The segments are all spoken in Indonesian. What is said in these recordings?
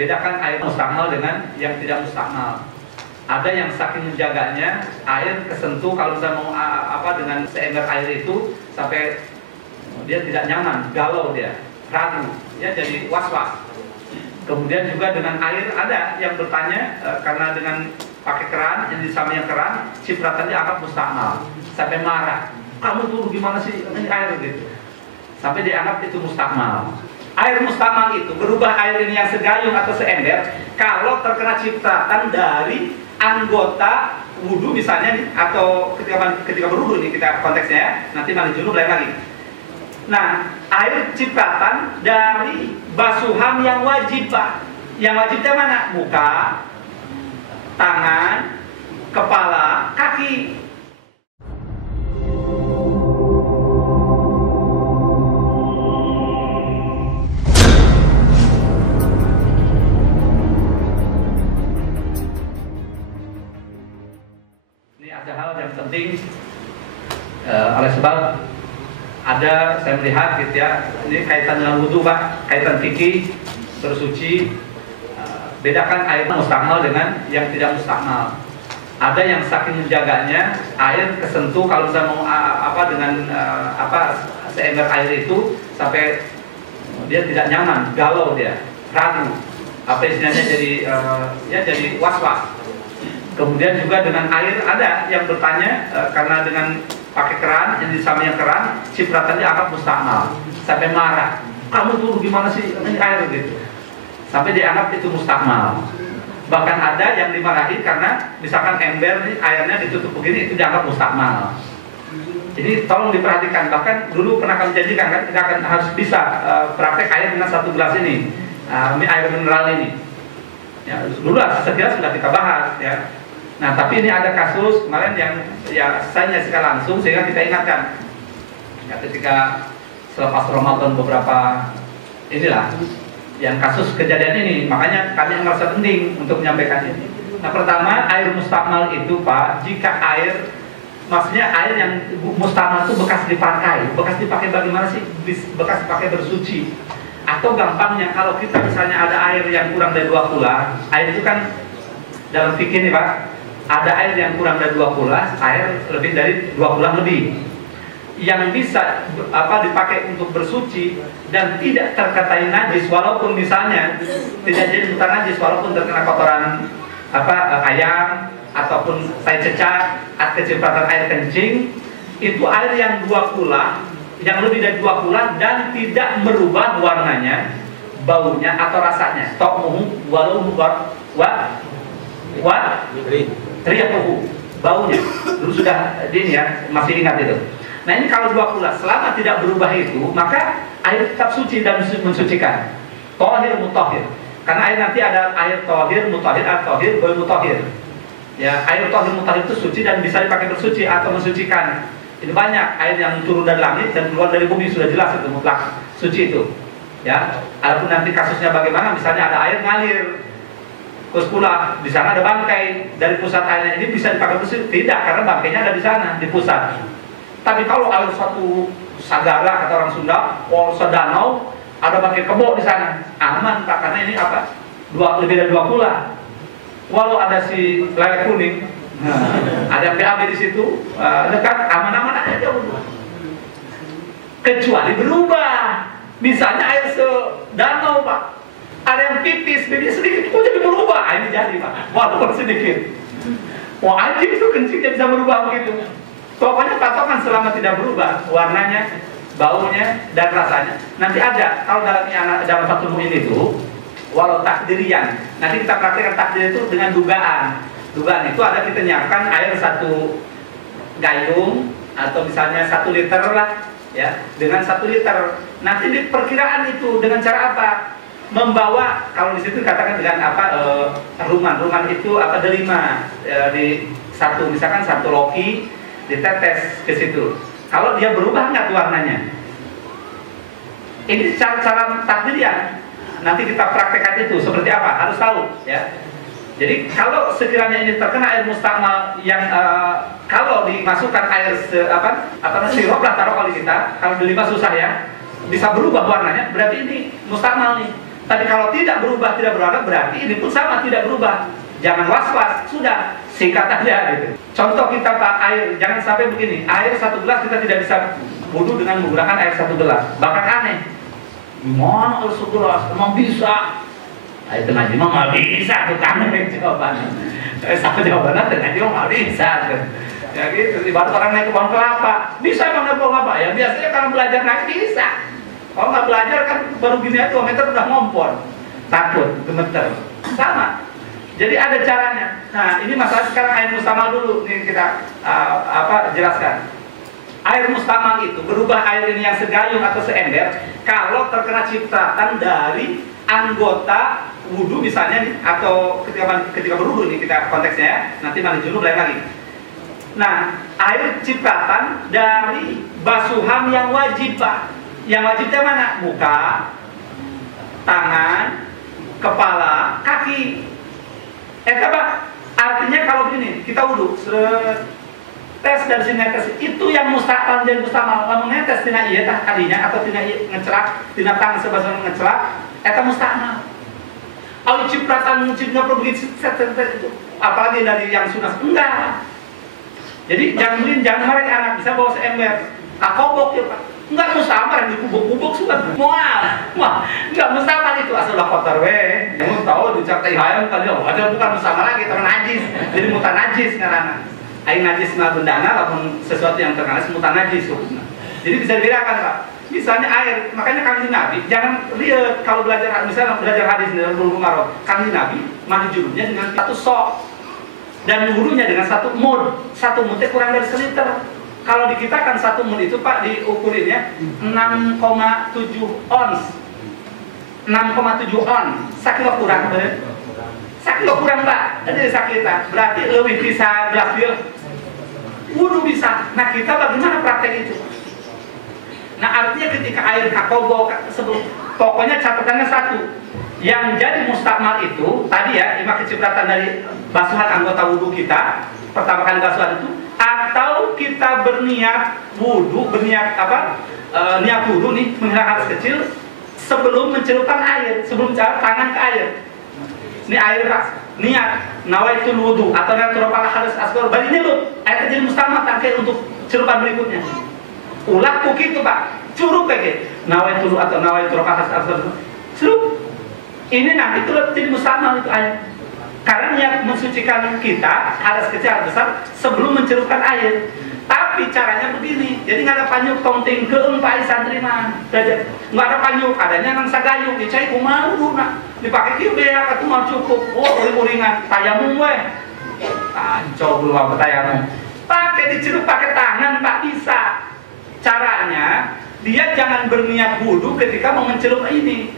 Bedakan air mustakmal dengan yang tidak mustakmal. Ada yang saking menjaganya, air kesentuh kalau misalnya mau dengan seember air itu sampai dia tidak nyaman, galau dia, ragu, ya jadi was-was. Kemudian juga dengan air ada yang bertanya karena dengan pakai keran, yang disamanya keran, cipratan dianggap mustakmal, sampai marah. Kamu tuh gimana sih ini air gitu? Sampai dianggap itu mustakmal. Air mustakmal itu berubah air ini yang segayung atau seember kalau terkena cipratan dari anggota wudhu misalnya nih, atau ketika berwudhu nih kita konteksnya ya, nanti mandi junub lain lagi. Nah, air cipratan dari basuhan yang wajib Pak. Yang wajibnya mana? Muka, tangan, kepala, kaki. Ada hal yang penting oleh sebab ada saya melihat gitu ya, ini kaitan dengan wudhu Pak, kaitan fikih bersuci. Bedakan air mustakmal dengan yang tidak mustakmal. Ada yang saking menjaganya, air kesentuh kalau misalnya mau dengan seember air itu sampai dia tidak nyaman, galau dia, ragu, apa istilahnya jadi was-was. Kemudian juga dengan air ada yang bertanya karena dengan pakai keran, yang disamanya keran, cipratan dianggap mustakmal, sampai marah. Kamu tuh gimana sih ini air gitu? Sampai dianggap itu mustakmal. Bahkan ada yang dimarahi karena misalkan ember nih airnya ditutup begini, itu dianggap mustakmal. Jadi tolong diperhatikan. Bahkan dulu pernah kami janjikan kan kita akan harus bisa praktek air dengan satu gelas ini air mineral ini. Ya, dulu sekilas sudah kita bahas ya. Nah, tapi ini ada kasus kemarin yang ya saya nyaksikan langsung sehingga kita ingatkan. Ya, ketika selepas Ramadan beberapa inilah yang kasus kejadian ini, makanya kami merasa penting untuk menyampaikan ini. Nah, pertama, air mustakmal itu Pak, jika air, maksudnya air yang mustakmal itu bekas dipakai bagaimana sih? Bekas dipakai bersuci. Atau gampangnya kalau kita misalnya ada air yang kurang dari 2 kula, air itu kan dalam fikih nih Pak, ada air yang kurang dari 2 kula, air lebih dari 2 kula lebih, yang bisa dipakai untuk bersuci dan tidak terkatai najis, walaupun misalnya tidak jadi bukan najis, walaupun terkena kotoran ayam ataupun tai cecak atau kecipratan air kencing, itu air yang 2 kula, yang lebih dari 2 kula dan tidak merubah warnanya, baunya atau rasanya. Tokmuhu walau riyahuhu, baunya. Dulu sudah ini ya, masih ingat itu. Nah, ini kalau 2 kula selama tidak berubah itu, maka air tetap suci dan mensucikan. Thahir mutahhir. Karena air nanti ada air thahir mutahhir, at-thahir wal mutahhir. Ya, air thahir mutahhir itu suci dan bisa dipakai bersuci atau mensucikan. Ini banyak air yang turun dari langit dan keluar dari bumi, sudah jelas itu mutlak suci itu. Ya, adapun nanti kasusnya bagaimana, misalnya ada air ngalir terus pula di sana ada bangkai, dari pusat airnya ini bisa dipakai bersih? Tidak, karena bangkainya ada di sana, di pusat. Tapi kalau air suatu sagara kata orang Sunda, danau, ada bangkai kebo di sana, aman Pak, karena ini lebih dari 2 kula. Walau ada si lele kuning, ada PAB di situ, dekat, aman-aman aja udah. Kecuali berubah, misalnya air danau Pak, ada yang pipis sedikit, kok jadi berubah? Ini jadi Pak, walaupun sedikit. Wah, anjing itu kencingnya bisa berubah begitu. Pokoknya patokan selama tidak berubah warnanya, baunya, dan rasanya. Nanti ada, kalau dalam satu ini itu, walau takdirian, nanti kita praktekkan takdir itu dengan dugaan. Dugaan itu ada kita nyiapkan air 1 gayung atau misalnya 1 liter lah, ya, dengan 1 liter. Nanti di perkiraan itu dengan cara apa? Membawa, kalau di situ katakan dengan ruman itu delima di misalkan 1 loki ditetes ke situ. Kalau dia berubah nggak warnanya? Ini cara takdirian. Nanti kita praktekkan itu seperti apa? Harus tahu, ya. Jadi kalau sekiranya ini terkena air mustakmal yang kalau dimasukkan air sirup lah taruh kalau kita, kalau delima susah ya, bisa berubah warnanya, berarti ini mustakmal nih. Tapi kalau tidak berubah, tidak berubah, berarti ini pun sama, tidak berubah. Jangan was-was, sudah, singkat aja gitu. Contoh kita Pak, air, jangan sampai begini, air 1 gelas kita tidak bisa wudu dengan menggunakan air 1 gelas. Bahkan aneh, gimana air 1 gelas, emang bisa? Air tengah jima nggak bisa, tuh aneh jawabannya. Sama jawabannya tengah jima nggak bisa. Ya gitu, ibarat orang naik ke pohon kelapa, bisa emang naik pohon kelapa? Ya biasanya kalau belajar naik bisa. Kalau nggak belajar kan baru gini aja 2 meter udah ngompor, takut, gemeter, sama. Jadi ada caranya. Nah ini masalah sekarang air mustamal dulu nih kita jelaskan. Air mustamal itu berubah air ini yang segayung atau seember kalau terkena cipratan dari anggota wudhu misalnya nih, atau ketika berwudhu nih kita konteksnya ya. Nanti mandi junub lain lagi. Nah air cipratan dari basuhan yang wajib Pak. Yang wajibnya mana? Muka, tangan, kepala, kaki. Pak, artinya kalau begini, kita wudhu, tes dari sini tes, itu yang mustahil jadi mustamal. Kalau ngetes tina iya tah kalinya atau tina iya ngecelak, tina tangan sebasa ngecelak, eta mustahil. Kalau cipratan cipnya perlu begitu, apalagi dari yang sunnah enggak. Jadi jangan marah anak bisa bawa seember, akobok ya Pak. Enggak mustamar, dikubuk-kubuk sudah mual. Wah, enggak mustamar itu asal udah kotor weh. Kamu tahu dicapai hayam kali ada bukan mustamar lagi, tapi najis. Jadi mutan najis karena air najis na bendana lamun sesuatu yang terkena mutan najis hukumnya. Jadi bisa dibedakan Pak. Misalnya air, makanya kanjeng Nabi jangan lihat kalau belajar misalnya belajar hadis dalam Bulughul Maram, kanjeng Nabi mandi junubnya dengan 1 sok dan wudunya dengan 1 mud. 1 mudnya kurang dari seliter. Kalau di kita kan 1 mud itu Pak diukurinnya 6,7 ons. 6,7 ons. Sakilo kurang bener. Sakilo kurang Pak. Jadi sakitan. Berarti lebih bisa gelas bir. Wudu bisa. Nah kita bagaimana praktek itu? Nah artinya ketika air kakobo sebelum pokoknya catatannya 1. Yang jadi mustakmal itu tadi ya, lima kecipratan dari basuhan anggota wudu kita. Pertama kali basuhan itu, atau kita berniat wudu, berniat niat wudu nih menghilangkan hadas kecil sebelum mencelupkan air, sebelum tangan ke air. Ini air Pak, niat nawaitul wudu atau niat turapal hadas asghar, bari nyelup, air jadi mustamal tangkai untuk celupan berikutnya. Ulah begitu Pak, curug kayak nawaitul atau nawaitul turapal hadas asghar, celup. Ini nanti tuh jadi mustamal itu air. Karena niat mensucikan kita hadas kecil hadas besar sebelum mencelupkan air. Tapi caranya begini, jadi nggak ada panyuk tongting keung Pak santri mah, nggak ada panyuk, adanya nang sagayung, dicai kumaha nak dipakai kieu beak atuh mah cukup. Oh uring-uringan tayamum weh, kacau belum apa tayamum, pakai dicelup pakai tangan Pak bisa. Caranya dia jangan berniat wudu ketika mau mencelup ini,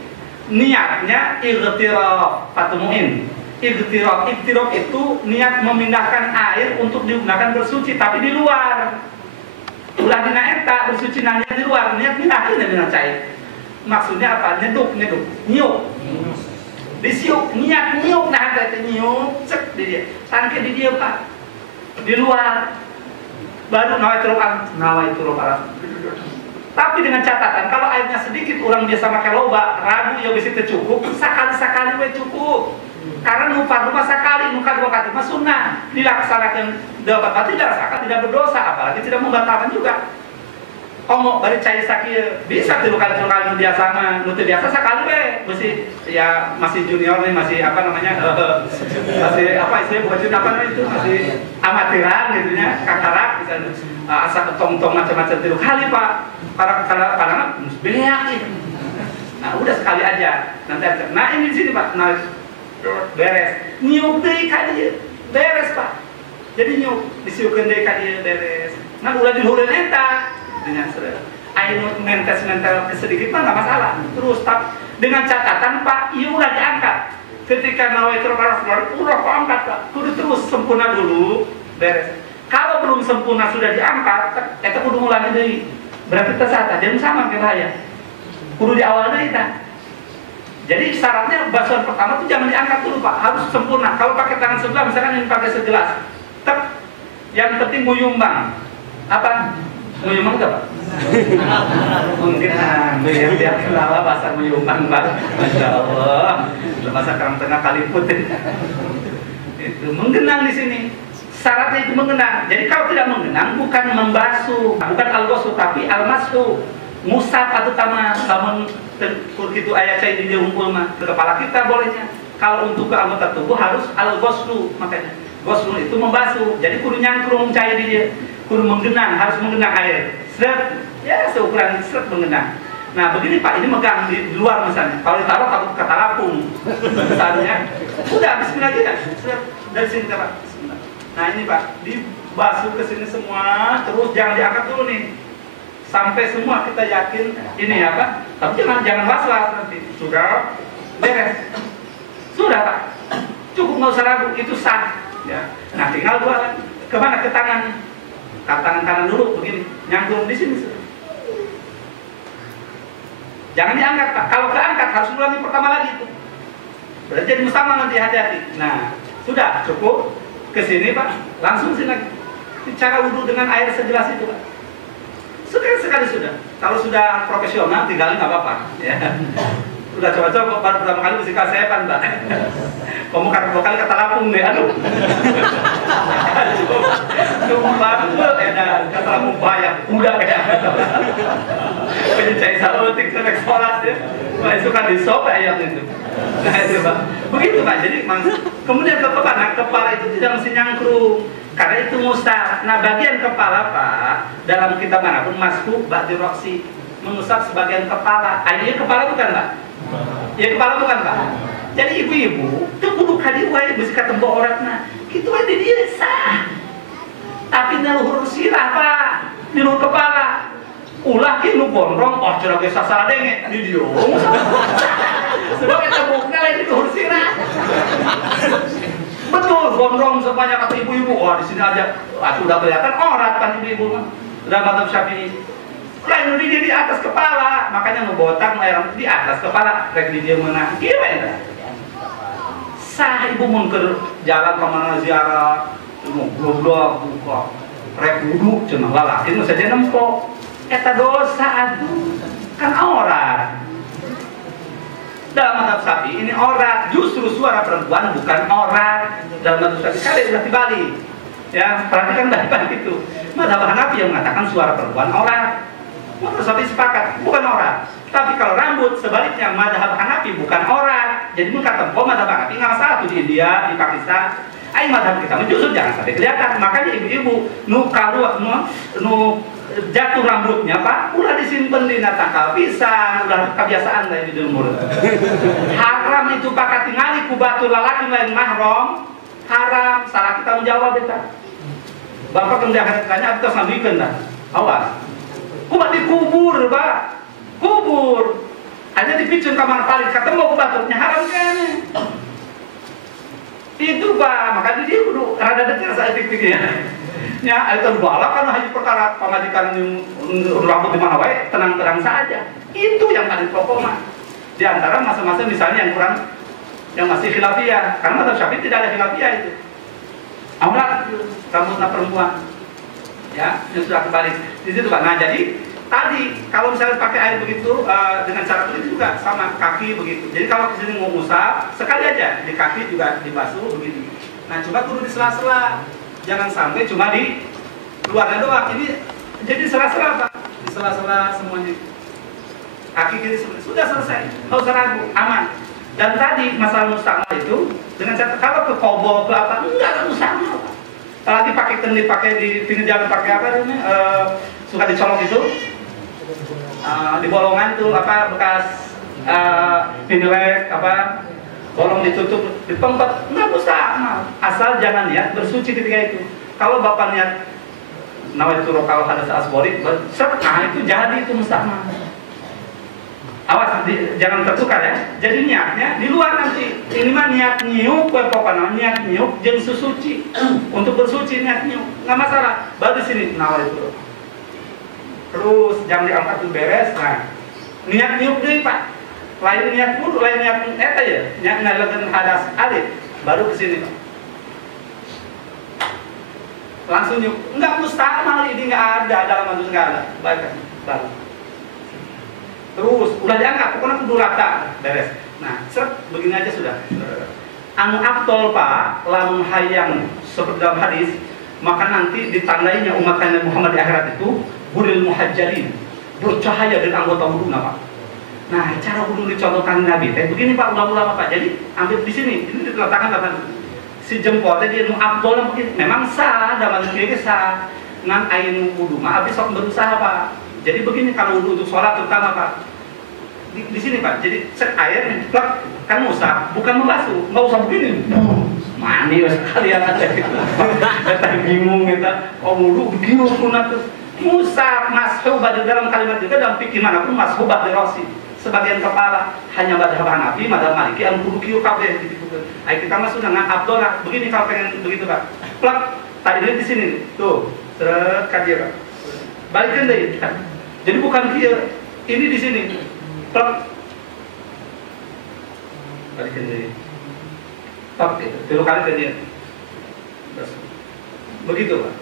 niatnya ightiraf fatumuin. Ibtirok itu niat memindahkan air untuk digunakan bersuci, tapi di luar. Ulah dina eta bersuci nanya di luar, niat pindahin dengan cair. Maksudnya apa? Nyeduk, nyiuk. Disiuk, niat nyiuk, nah eta nyiuk, cek di dia. Tangke di dia Pak. Di luar. Baru nawaitul alam. Tapi dengan catatan kalau airnya sedikit, orang biasa pakai loba, ragu ya bisa cukup, sekali-sekali we cukup. Karena numpar rumah sekali, nuka 2 kali mah sunnah dilaksanakan 8 kali tidak rasakan, tidak berdosa, apalagi tidak membatalkan juga. Komo bari cair sakit bisa 3 kali biasa mah, nutu biasa sekali we, masih junior nih, masih masih istilahnya bukan junior itu masih amatiran gitunya, kakarak bisa asa tong-tong macam-macam 3 kali Pak. Kadang-kadang beak gitu. Nah udah sekali aja nanti aja. Nah ini di sini Pak, nah beres, niuk deh kadieu, beres Pak. Jadi niuk disiukeun deui kadieu beres. Nah ulah dihureun eta dengan air nentes kesedikit mah nggak masalah. Terus dengan catatan Pak, ieu ulah diangkat. Ketika nawaitul asghar ulah angkat Pak. Kudu terus sempurna dulu, beres. Kalau belum sempurna sudah diangkat, eta kudu ngulangi deui. Berarti tersata, jangan sama kayak bahaya. Kudu di awal deui tah. Jadi syaratnya basuhan pertama itu jangan diangkat dulu Pak, harus sempurna. Kalau pakai tangan sebelah, misalkan ini pakai segelas, yang penting nguyumbang. Apa? Nguyumbang apa? Menggenang, biar kelala bahasa menyumbang Pak. Masya Allah, masa Karang Tengah Kaliput itu menggenang di sini. Syaratnya itu mengenang. Jadi kalau tidak mengenang bukan membasuh, bukan al-ghusl tapi al-mashu. Musab atau tamas, namun begitu ayat saya di diumpul mah ke kepala kita bolehnya. Kalau untuk ke anggota tubuh harus al-ghusl, makanya ghusl itu membasuh. Jadi kudu nyangkrung cair di dia, kudu menggenang, harus menggenang air. Seret, ya seukuran seret mengenang. Nah begini Pak, ini megang di luar misalnya. Kalau ditaruh takut kata lapung, misalnya, udah bismillah aja, seret dari sini Pak. Nah ini Pak, dibasuh ke sini semua, terus jangan diangkat dulu nih. Sampai semua kita yakin ini apa? Tapi jangan was-was nanti. Sudah beres. Sudah Pak. Cukup nggak usah ragu, itu sah. Ya. Nah tinggal dua kemana ke tangan? Ke tangan kanan dulu begini, nyangkung di sini. Jangan diangkat Pak. Kalau keangkat harus ulangi pertama lagi itu. Berarti jadi mustama nanti hati-hati. Nah sudah cukup ke sini Pak. Langsung sini lagi. Cara wudhu dengan air segelas itu Pak. Sekali sudah. Kalau sudah profesional tinggalin nggak apa-apa. Ya. Udah coba-coba baru pertama kali mesti kasepan Mbak. Kamu kata 2 kali kata lapung nih, aduh. Sumpah, kata lapung bayang, udah kayak. Pencari salutik sampai sholat ya. Wah itu kan disop ayam itu. Nah itu Pak. Begitu Pak. Jadi kemudian ke kepala itu tidak mesti nyangkrung. Karena itu mustah. Nah bagian kepala Pak, dalam kitab manapun masku ba'di roksi, mengusap sebagian kepala. Ini kepala bukan Pak? Ya kepala bukan Pak? Jadi ibu-ibu, itu kudu kadiwai, bisa ketemu orangnya. Gitu aja dia sah. Tapi naluhur sirah Pak, di luhur kepala. Ulah kinu gondrong, oh curang ke sasara denge, di dia. Sebab kita buka lagi di luhur sirah. Betul, gondrong sebanyak kata ibu-ibu. Wah di sini aja sudah kelihatan orat kan ibu-ibu. Udah mantap Syafi'i. Lain di atas kepala, makanya ngebotak air di atas kepala. Rek di dia mana? Gimana? Sah ibu mau ke jalan kemana ziarah, mau goblok buka. Rek wudhu cenah lalakin masa dia nempok. Eta dosa aduh, kan orat. Dalam mazhab Syafi'i ini orat, justru suara perempuan bukan orat. Dalam mazhab Syafi'i sudah dibalik. Ya, perhatikan baik-baik itu. Mazhab Hanafi yang mengatakan suara perempuan orat. Mazhab Syafi'i sepakat, bukan orat. Tapi kalau rambut sebaliknya mazhab Hanafi bukan orat. Jadi mengatakan bahwa mazhab Hanafi nggak masalah tuh di India, di Pakistan. Ayo mazhab kita justru jangan sampai kelihatan. Makanya ibu-ibu jatuh rambutnya Pak, udah disimpan di tangkal pisang, udah kebiasaan lah di jemur. Haram itu Pak tinggali ku batu lalaki lain mahram, haram. Salah kita menjawab itu. Bapak kemudian tanya kita sambikan dah. Awas. Kubat dikubur Pak, kubur. Ada dipicun kamar paling ketemu ku batunya haram kan? Itu Pak, makanya dia kudu rada dekat saya pikirnya. Ya, itu balak kan hanya perkara pemajikan rambut di mana wae, tenang-tenang saja. Itu yang paling pokok mah. Di antara masa-masa misalnya yang kurang, yang masih khilafiyah, karena mazhab Syafi'i tidak ada khilafiyah itu. Aurat rambutnya perempuan, ya, yang sudah kembali di situ Pak. Nah jadi tadi kalau misalnya pakai air begitu dengan cara begitu juga sama kaki begitu. Jadi kalau kesini mau ngusap sekali aja di kaki juga dibasuh begitu. Nah coba kudu di sela-sela. Jangan sampai cuma di luarnya doang. Ini jadi sela-sela Pak, di sela-sela semuanya. Kaki kiri sudah selesai, nggak usah ragu, aman. Dan tadi masalah mustamal itu dengan cara kalau ke kobo ke apa enggak mustamal Pak. Apalagi pakai kendi, pakai di pinggir jalan pakai apa ini suka dicolok itu di bolongan tuh apa bekas pinilek apa bolong ditutup di tempat nggak mustahil, asal jangan niat bersuci ketika itu. Kalau bapak niat nawaitu rokal hadas asbori, nah itu jadi itu mustahil. Awas jangan tertukar ya. Jadi niatnya di luar nanti. Ini mah niat nyiuk, pokoknya niat nyiuk jeung susuci untuk bersuci niat nyiuk nggak masalah. Baru di sini nawaitu. Terus jangan diangkat tuh beres. Nah niat nyiuk deh Pak. Lain niat wudhu, lain niat eta ya, niat ngalakan hadas alif, baru ke sini. Langsung nyuk, enggak mustahil ini enggak ada dalam hadis enggak ada. Baik. Taruh. Terus udah diangkat, pokoknya kudu rata, beres. Nah, begini aja sudah. Anu abdol Pak, lamun hayang seperti dalam hadis, maka nanti ditandainya umat Nabi Muhammad di akhirat itu buril muhajjalin, bercahaya dari anggota wudu Pak. Nah, cara wudu dicontohkan Nabi, begini Pak, ulama-ulama Pak. Jadi ambil di sini, ini diletakkan kapan? Si jempol tadi nu abdol begini, memang sah, dalam kiri sah. Ngan ain wudu mah habis sok berusaha Pak. Jadi begini kalau wudu untuk sholat terutama Pak. Di sini Pak, jadi set air plak kan musah, bukan membasuh, nggak usah begini. Mani sekalian aja gitu. Kita bingung kita, oh wudu bingung punah tuh. Musah mashubat di dalam kalimat juga dalam fikih manapun mashubat di rosi. Sebagian kepala hanya madhab Hanafi, madhab Maliki, yang kudu kieu kabeh gitu. Ayo kita masuk dengan abdollah. Begini kalau pengen begitu Pak. Plak tadi di sini tuh, seret kaji Pak. Balikin deh. Jadi bukan kieu, ini di sini. Plak balikin deh. Plak itu, 3 kali ke dia. Begitu Pak.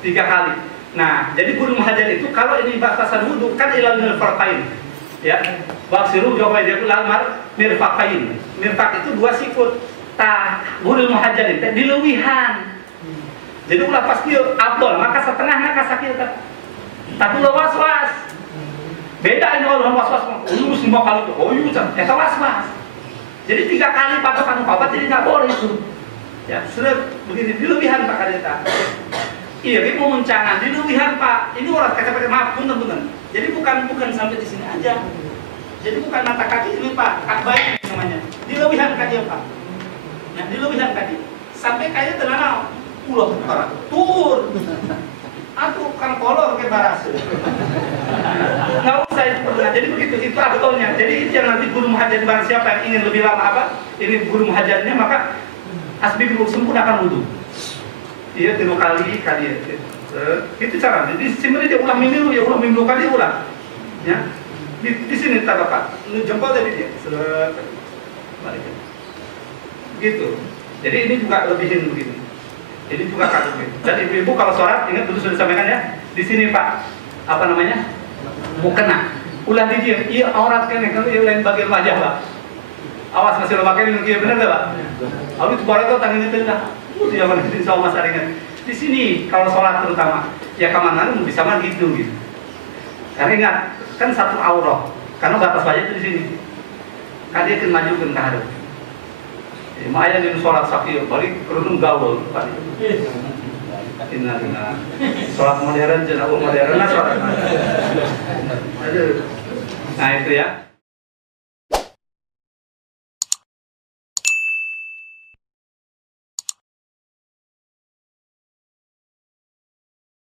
3 kali. Nah, jadi guru muhajir itu kalau ini batasan wudu kan ilal mirfaqain. Ya, waksiru jawab dia lamar mirfaqain. Mirfaq itu 2 sikut. Tah, guru muhajir itu dilewihan. Jadi ulah pas kieu abdol, maka setengahna ka sakieu teh. Tapi ulah was-was. Beda ini kalau was-was, lu 5 kali, oh iya, eta was-was. Jadi 3 kali patokan obat jadi nggak boleh itu. Ya, seret begini dilewihan Pak Kadeta. Iya, ini mau mencangan dilewihan Pak. Ini orang kata-kata maaf, punten. Jadi bukan sampai di sini aja. Jadi bukan mata kaki ini Pak, akbaik namanya. Dilewihan kaki Pak. Nah, dilewihan kaki. Sampai kayak tenang, ulah orang tur. Atuh kan kolor ke baras. Nggak usah itu pernah. Jadi begitu, itu abdolnya. Jadi itu yang nanti guru muhajir barang siapa yang ingin lebih lama apa? Ini guru muhajirnya maka asbigul sempurnakan wudu. Iya 3 kali itu cara. Jadi sebenarnya dia ulah minggu ya ulah minggu kali ulah. Ya. Di sini tak Bapak. Lu jempol tadi dia. Balikin. Gitu. Jadi ini juga lebihin begini. Jadi juga kado. Dan ibu-ibu kalau sholat ingat dulu sudah disampaikan ya. Di sini Pak, apa namanya? Mukena. Ulah di dia. Iya aurat kan kalau iya lain bagian wajah Pak. Awas masih lo pakai ini benar enggak Pak? Kalau itu baru itu tangannya tengah. Itu yang mana di sawah saringan. Di sini kalau sholat terutama ya kemana bisa mah gitu. Karena ingat kan satu aurat. Karena batas wajah itu di sini. Kan dia akan maju ke hadap. Maya di sholat sakit, balik kerudung gaul, Pak. Inna sholat modern, jenazah modern, sholat. Aduh, nah itu ya.